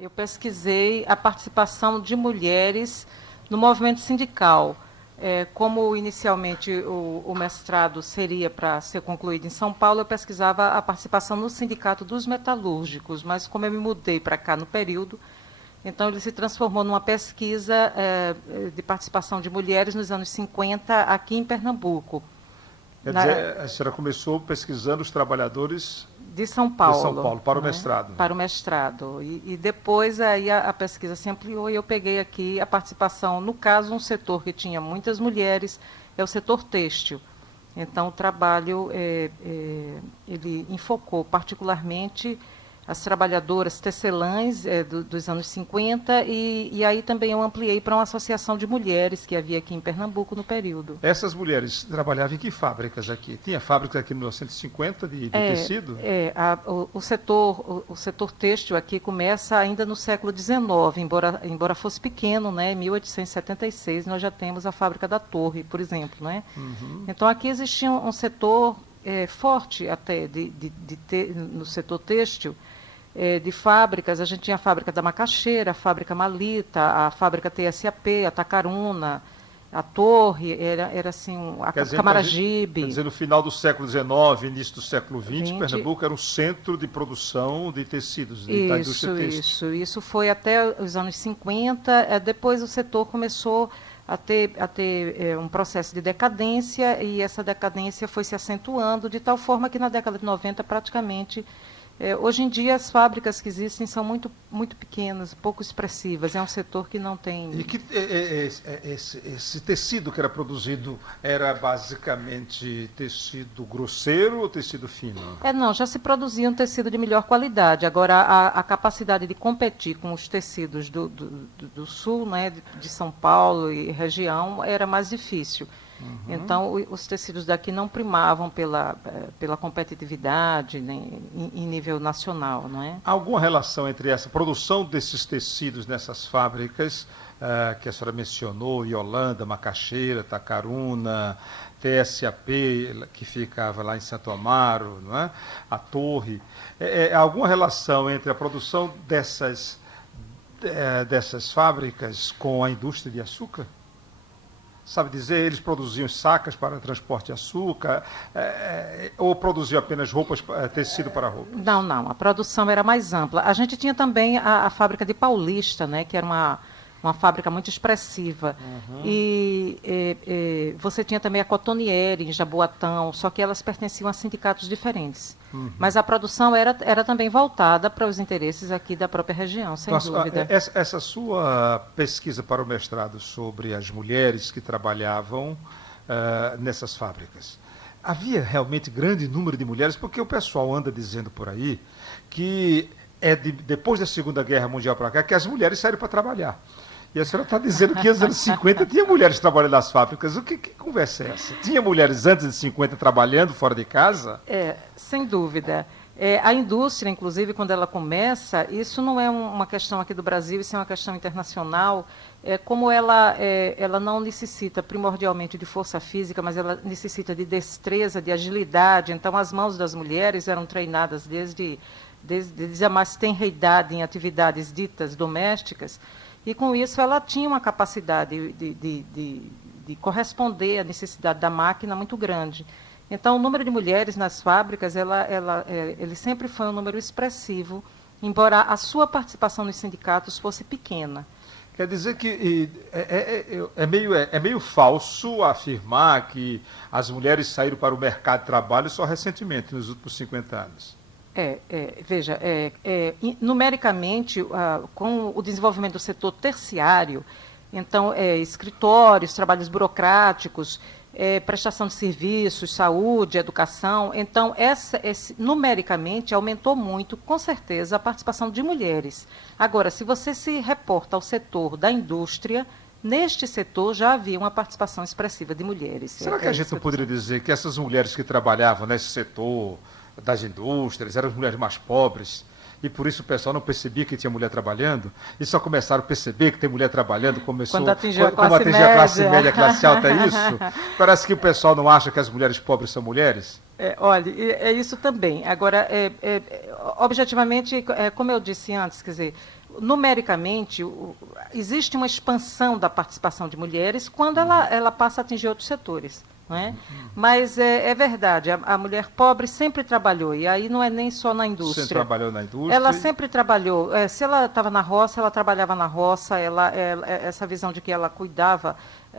Eu pesquisei a participação de mulheres no movimento sindical. Como inicialmente o mestrado seria para ser concluído em São Paulo, eu pesquisava a participação no Sindicato dos Metalúrgicos, mas como eu me mudei para cá no período, então ele se transformou numa pesquisa de participação de mulheres nos anos 50 aqui em Pernambuco. Quer Na, dizer, a senhora começou pesquisando os trabalhadores de São de São Paulo, Paulo para o né, mestrado. para o mestrado. E depois aí a pesquisa se ampliou e eu peguei aqui a participação, no caso, um setor que tinha muitas mulheres, é o setor têxtil. Então, o trabalho ele enfocou particularmente as trabalhadoras tecelãs dos anos 50 e aí também eu ampliei para uma associação de mulheres que havia aqui em Pernambuco no período. Essas mulheres trabalhavam em que fábricas aqui? Tinha fábricas aqui em 1950 de tecido? O setor têxtil aqui começa ainda no século XIX, embora fosse pequeno, né? Em 1876 nós já temos a fábrica da Torre, por exemplo, né? Uhum. Então aqui existia um setor forte até no setor têxtil, de fábricas. A gente tinha a fábrica da Macaxeira, a fábrica Malita, a fábrica TSAP, a Tacaruna, a Torre, era assim, a Camaragibe. Quer dizer, no final do século XIX, início do século XX, 20. Pernambuco era um centro de produção de tecidos, da indústria têxtil. Isso foi até os anos 50, depois o setor começou a ter um processo de decadência, e essa decadência foi se acentuando, de tal forma que na década de 90, praticamente, hoje em dia as fábricas que existem são muito, muito pequenas, pouco expressivas, é um setor que não tem... E que esse tecido que era produzido era basicamente tecido grosseiro ou tecido fino? Não, já se produzia um tecido de melhor qualidade. Agora, a capacidade de competir com os tecidos do sul, né, de São Paulo e região, era mais difícil. Uhum. Então, os tecidos daqui não primavam pela competitividade, né, em nível nacional, não é? Há alguma relação entre essa produção desses tecidos nessas fábricas que a senhora mencionou, Yolanda, Macaxeira, Tacaruna, TSAP, que ficava lá em Santo Amaro, não é? A Torre. Há alguma relação entre a produção dessas fábricas com a indústria de açúcar? Sabe dizer, eles produziam sacas para transporte de açúcar ou produziam apenas roupas, tecido para roupas? Não, a produção era mais ampla. A gente tinha também a fábrica de Paulista, né, que era uma fábrica muito expressiva. Uhum. E você tinha também a Cotonniere, em Jaboatão, só que elas pertenciam a sindicatos diferentes. Uhum. Mas a produção era também voltada para os interesses aqui da própria região, sem dúvida. Essa sua pesquisa para o mestrado sobre as mulheres que trabalhavam nessas fábricas, havia realmente grande número de mulheres? Porque o pessoal anda dizendo por aí que depois da Segunda Guerra Mundial para cá que as mulheres saíram para trabalhar. E a senhora está dizendo que nos anos 50 tinha mulheres trabalhando nas fábricas. Que conversa é essa? Tinha mulheres antes de 50 trabalhando fora de casa? Sem dúvida. A indústria, inclusive, quando ela começa, isso não é uma questão aqui do Brasil, isso é uma questão internacional. Como ela não necessita primordialmente de força física, mas ela necessita de destreza, de agilidade. Então, as mãos das mulheres eram treinadas desde a mais tenra idade em atividades ditas domésticas, e com isso ela tinha uma capacidade de corresponder à necessidade da máquina muito grande. Então, o número de mulheres nas fábricas, ele sempre foi um número expressivo, embora a sua participação nos sindicatos fosse pequena. Quer dizer que é meio falso afirmar que as mulheres saíram para o mercado de trabalho só recentemente, nos últimos 50 anos. Veja, numericamente, com o desenvolvimento do setor terciário, então, escritórios, trabalhos burocráticos, prestação de serviços, saúde, educação, então, numericamente, aumentou muito, com certeza, a participação de mulheres. Agora, se você se reporta ao setor da indústria, neste setor já havia uma participação expressiva de mulheres. Será que a gente não poderia dizer que essas mulheres que trabalhavam nesse setor das indústrias, eram as mulheres mais pobres, e por isso o pessoal não percebia que tinha mulher trabalhando, e só começaram a perceber que tem mulher trabalhando, Quando atingiu a como classe atingir a classe média. média, a classe alta, é isso? Parece que o pessoal não acha que as mulheres pobres são mulheres. Olha, é isso também. Agora, objetivamente, como eu disse antes, quer dizer, numericamente, existe uma expansão da participação de mulheres quando ela passa a atingir outros setores. Não é? Mas é verdade, a mulher pobre sempre trabalhou, e aí não é nem só na indústria. Você trabalhou na indústria? Ela sempre trabalhou. Se ela estava na roça, ela trabalhava na roça, essa visão de que ela cuidava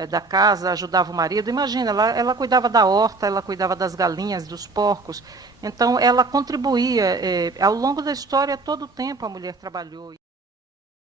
da casa, ajudava o marido. Imagina, ela cuidava da horta, ela cuidava das galinhas, dos porcos. Então, ela contribuía. Ao longo da história, todo o tempo a mulher trabalhou.